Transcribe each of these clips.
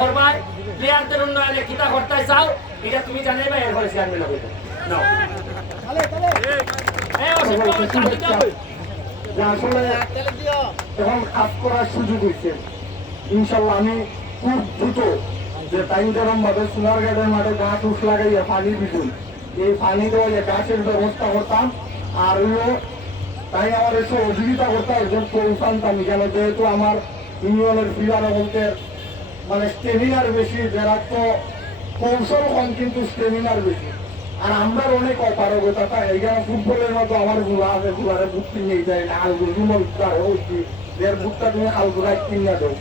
করবা প্লেয়ারদের উন্নয়নে কিতা করতে চাও এটা তুমি জানাইবা এরপরে চেয়ারম্যান হবে নাও আসলে এখন কাজ করার সুযোগ হয়েছে ইনশাল্লাহ আমি খুব দ্রুত যে টাইম যেরকম ভাবে সোনার গার্ডের মাঠে গাছ উঠ লাগাইয়া পানি দিতুন এই পানি দেওয়া গাছের ব্যবস্থা করতাম আর হইলো তাই আমার এসে সহযোগিতা করতে একজন পৌঁছানতাম কেন যেহেতু আমার ইউনিয়নের প্লেয়ার বলতে মানে স্টেমিনার বেশি যারা তো কৌশল কম কিন্তু স্টেমিনার বেশি আর আমরা অনেক অপারগতা এইখানে ফুটবলের মতো আমার গুলা আছে গুলারে বুট কিনে যায় না আলগুলো বিমল হচ্ছে দেড় বুটটা তুমি আলগুলায় কিনে দেও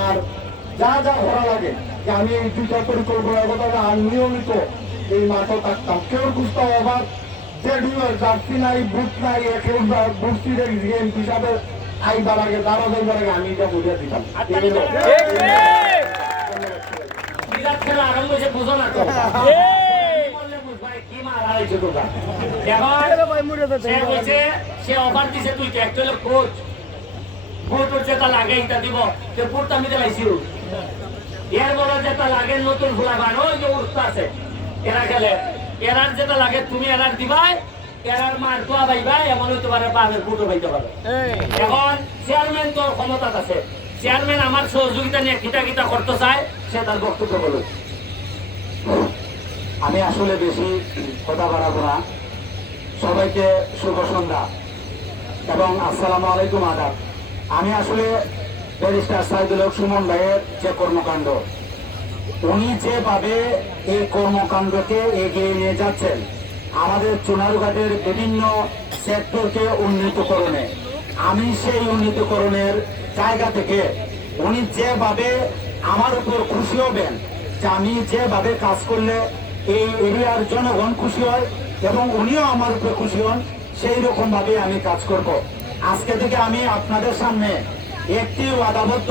আর যা যা করা লাগে যে আমি এই দুইটা পরিকল্পনার কথা নিয়মিত এই মাঠে থাকতাম কেউ বুঝতাম আবার যে জার্সি নাই বুট নাই কেউ বুঝছি গেম হিসাবে আইবার আগে দাঁড়া যাইবার আগে আমি এটা বুঝিয়ে দিতাম খেলা আরম্ভ হয়েছে বুঝো না তো সে অফার দিছে তুই একটা কোচ কোচ যেটা লাগে এটা দিব সে পুরটা আমি দেখাইছি এর বড় যেটা লাগে নতুন ফুলা বান ওই যে উঠতে আছে এরা গেলে এরার যেটা লাগে তুমি এরার দিবাই এরার মার দোয়া পাইবা এমন হইতে পারে বাপের ফুটো পাইতে পারে এখন চেয়ারম্যান তোর ক্ষমতা আছে চেয়ারম্যান আমার সহযোগিতা নিয়ে কিতা কিতা করতে চায় সে তার বক্তব্য বলুন আমি আসলে বেশি কথা বাড়াবো না সবাইকে শুভ সন্ধ্যা এবং আসসালামু আলাইকুম আদাব আমি আসলে ব্যারিস্টার সাইদুল হক সুমন ভাইয়ের যে কর্মকাণ্ড উনি যেভাবে এই কর্মকাণ্ডকে এগিয়ে নিয়ে যাচ্ছেন আমাদের চুনারুঘাটের বিভিন্ন সেক্টরকে উন্নীতকরণে আমি সেই উন্নীতকরণের জায়গা থেকে উনি যেভাবে আমার উপর খুশি হবেন যে আমি যেভাবে কাজ করলে এই এরিয়ার জনগণ খুশি হয় এবং উনিও আমার উপরে খুশি হন সেই রকম ভাবে আমি কাজ করব আজকে থেকে আমি আপনাদের সামনে একটি ওয়াদাবদ্ধ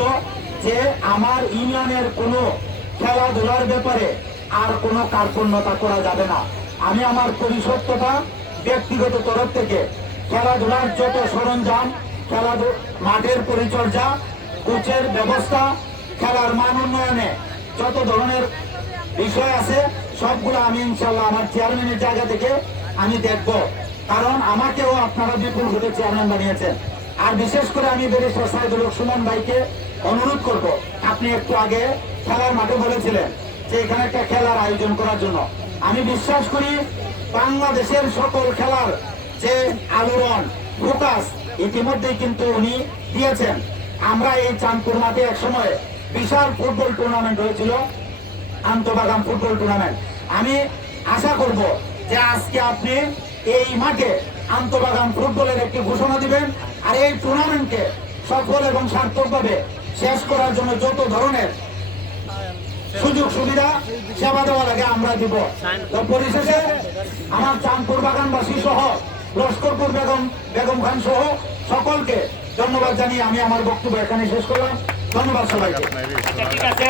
যে আমার ইউনিয়নের কোনো খেলাধুলার ব্যাপারে আর কোনো কার্পণ্যতা করা যাবে না আমি আমার পরিসরটা ব্যক্তিগত তরফ থেকে খেলাধুলার যত সরঞ্জাম মাঠের পরিচর্যা কোচের ব্যবস্থা খেলার মান উন্নয়নে যত ধরনের বিষয় আছে সবগুলো আমি ইনশাল্লাহ আমার চেয়ারম্যানের জায়গা থেকে আমি দেখব কারণ আমাকেও আপনারা বিপুল ভোটে চেয়ারম্যান বানিয়েছেন আর বিশেষ করে আমি ব্যারিস্টার সাইদুল হক সুমন ভাইকে অনুরোধ করব আপনি একটু আগে খেলার মাঠে বলেছিলেন যে এখানে একটা খেলার আয়োজন করার জন্য আমি বিশ্বাস করি বাংলাদেশের সকল খেলার যে আলোড়ন ফোকাস ইতিমধ্যেই কিন্তু উনি দিয়েছেন আমরা এই চাঁদপুর মাঠে এক সময় বিশাল ফুটবল টুর্নামেন্ট হয়েছিল আন্তঃবাগান ফুটবল টুর্নামেন্ট আমি আশা করব যে আজকে আপনি এই মাঠে আন্তঃবাগান ফুটবলের একটি ঘোষণা দিবেন আর এই টুর্নামেন্টকে সফল এবং সার্থকভাবে শেষ করার জন্য যত ধরনের সুযোগ সুবিধা সেবা দেওয়া লাগে আমরা দিব তো পরিশেষে আমার চাঁদপুর বাগানবাসী সহ লস্করপুর বেগম খান সহ সকলকে ধন্যবাদ জানিয়ে আমি আমার বক্তব্য এখানে শেষ করলাম ধন্যবাদ সবাইকে ঠিক আছে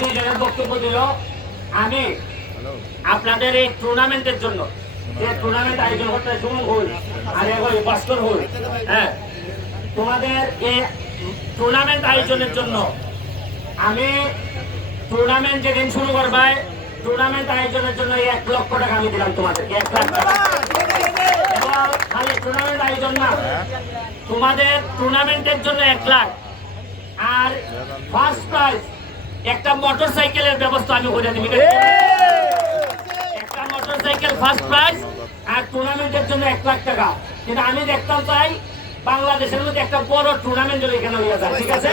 দুইজনের বক্তব্য দিল আমি আপনাদের এই টুর্নামেন্টের জন্য যে টুর্নামেন্ট আয়োজন করতে শুরু হল আর এবার বাস্তর হল হ্যাঁ তোমাদের এই টুর্নামেন্ট আয়োজনের জন্য আমি টুর্নামেন্ট যেদিন শুরু করবাই টুর্নামেন্ট আয়োজনের জন্য 1 লক্ষ টাকা আমি দিলাম তোমাদেরকে 1 লাখ টাকা খালি টুর্নামেন্ট আয়োজন না তোমাদের টুর্নামেন্টের জন্য 1 লাখ আর ফার্স্ট প্রাইজ একটা মোটরসাইকেলের ব্যবস্থা আমি করে দিবি একটা মোটরসাইকেল ফার্স্ট প্রাইজ আর টুর্নামেন্টের জন্য 1 লাখ টাকা কিন্তু আমি দেখতাম চাই বাংলাদেশের মধ্যে একটা বড় টুর্নামেন্ট এখানে হয়ে যায় ঠিক আছে